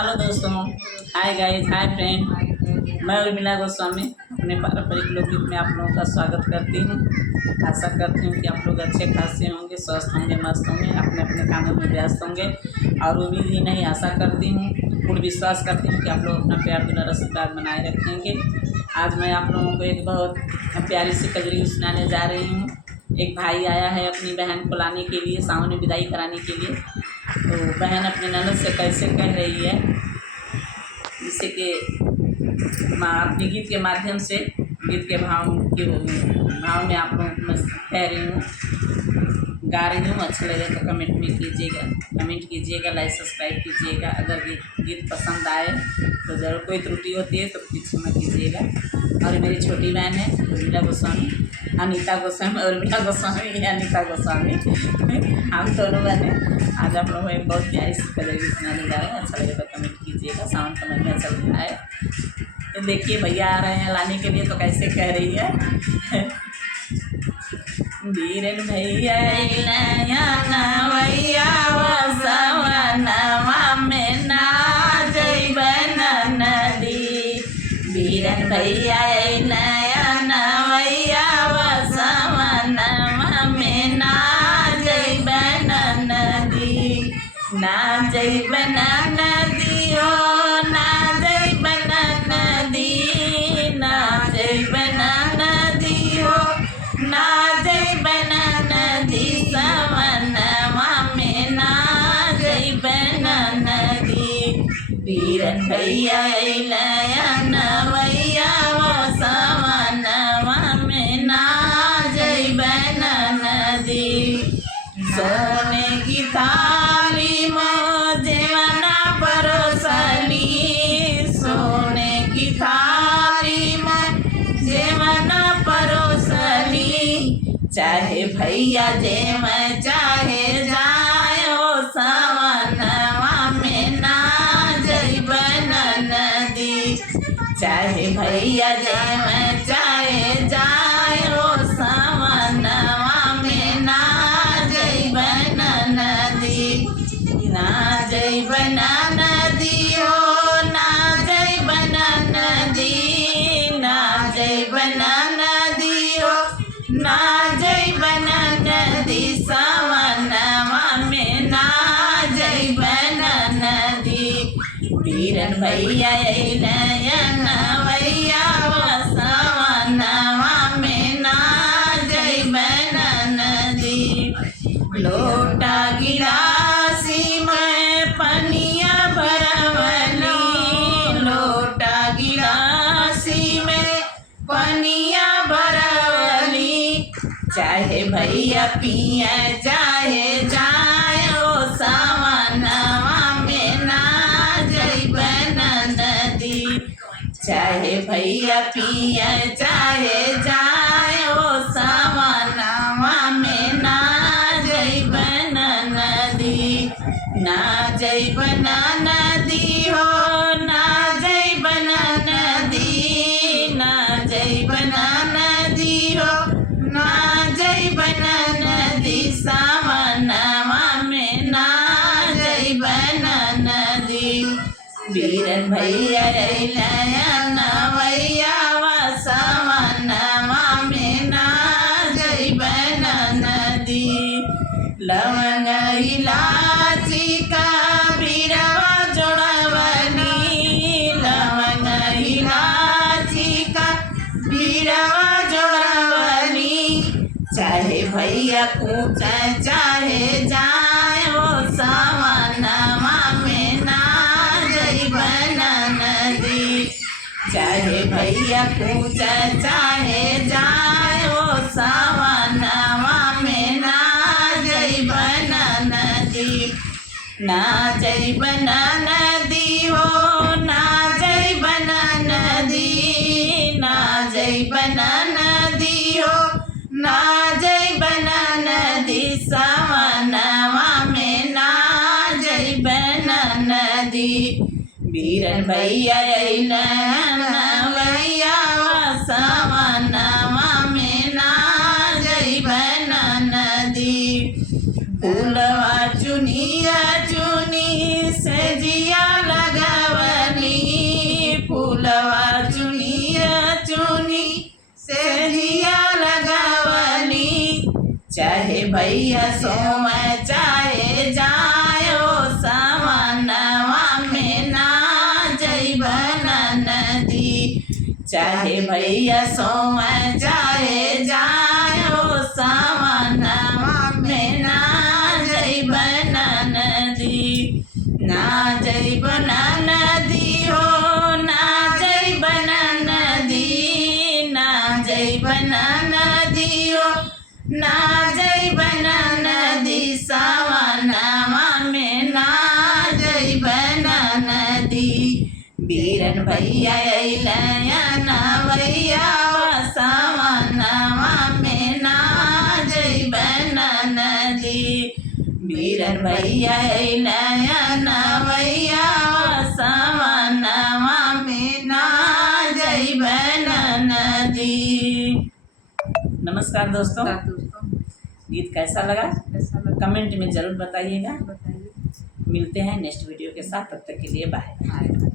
Hello दोस्तों, hi guys, hi friend. मैं उर्मिला गोस्वामी अपने पारंपरिक लोकगीत में आप लोगों का स्वागत करती हूँ। आशा करती हूँ कि आप लोग अच्छे खासे होंगे, स्वस्थ होंगे, मस्त होंगे, अपने अपने कामों में व्यस्त होंगे। और उम्मीद ही नहीं, आशा करती हूँ, पूर्ण विश्वास करती हूँ कि आप लोग अपना प्यार दुलार आशीर्वाद बनाए रखेंगे। आज मैं आप लोगों को एक बहुत प्यारी सी कजरी सुनाने जा रही हूँ। एक भाई आया है अपनी बहन को लाने के लिए, सावन में विदाई कराने के लिए। तो बहन अपने ननद से कैसे कह रही है, जिससे कि अपने गीत के माध्यम से गीत के भाव में आप लोगों को मैं कह रही हूँ, गा रही हूँ। अच्छा लगे तो कमेंट कीजिएगा, लाइक सब्सक्राइब कीजिएगा। अगर गीत पसंद आए तो ज़रूर, कोई त्रुटि होती है तो क्षमा कीजिएगा। और मेरी छोटी बहन है उर्मिला गोस्वामी, अनीता गोस्वामी, उर्मिला गोस्वामी, अनीता गोस्वामी, हम दोनों बहनें आज आप लोगों को एक बहुत प्यारी सी कजरी सुनाने जा रहे हैं। अच्छा लगे तो कमेंट कीजिएगा। सावन का महीना चल रहा है, तो देखिए भैया आ रहे हैं लाने के लिए, तो कैसे कह रही है। बीरन भैया नवैया सवनवा में ना जइबन नदी। बीरन भैया नवैया सवनवा में ना जइबन नदी। ना जइबन नदी हो, ना जइबन नदी, ना जइबन नदी हो, ना जइबन नदी। सवनवा में ना जइबन नदी। बीरन भैया नवैया सवनवा में ना जइबन नदी। सोने की थाली में जेवना परोसली, सोने की थाली में जेवना परोसली। चाहे भैया जेम चाहे जाए हो, सवनवा में ना जइबन नदी। चाहे भैया जेम चाहे जाए हो, सवनवा में ना जइबन नदी। ना जइबन नदी हो, ना जइबन नदी, ना जइबन नदी हो, ना जइबन नदी। सवनवा में ना जइबन नदी। बीरन भैया नवैया सवनवा में ना जइबन नदी। लोटा गिलासी में पनिया भरवली, लोटा गिलासी में पनिया भरवली। चाहे भैया पिए चाहे जाए हो, सवनवा में ना जइबन नदी। चाहे भैया पिए चाहे जाए हो, सवनवा में ना जइबन नदी। ना जइबन नदी हो, ना जइबन नदी, ना जइबन नदी हो, ना जइबन नदी। सवनवा में ना जइबन नदी। बीरन भैया नवैया सवनवा में ना जइबन नदी। लवंग इलायची का बीरवा जोड़वली, लवंग इलायची का बीरवा जोड़वली। चाहे भैया कूच चाहे जाए हो, सवनवा में ना जइबन नदी। चाहे भैया कूच चाहे जाए हो, सवनवा में ना जइबन नदी। ना जइबन नदी हो, ना जइबन नदी, ना जइबन नदी हो, ना जइबन नदी। सवनवा में ना जइबन नदी। बीरन भैया नवैया सवनवा में ना जइबन नदी। फूलवा चुनिया चुनी से जिया लगा भैया सोम चाहे जायो सावनवा में ना जइब नदी। चाहे भैया सोम चाहे जायो सावनवा में ना जइब नदी। ना जइब नदी हो ना जइब नदी। ना जइब नदी हो ना जइब नदी। सावनवा में ना जइब नदी। बीरन भैया अइलन भैया सावनवा में ना जइब नदी। बीरन भैया अइलन भैया सावनवा में ना जइब नदी। नमस्कार दोस्तों, गीत कैसा लगा कमेंट में ज़रूर बताइएगा। मिलते हैं नेक्स्ट वीडियो के साथ, तब तक के लिए बाय।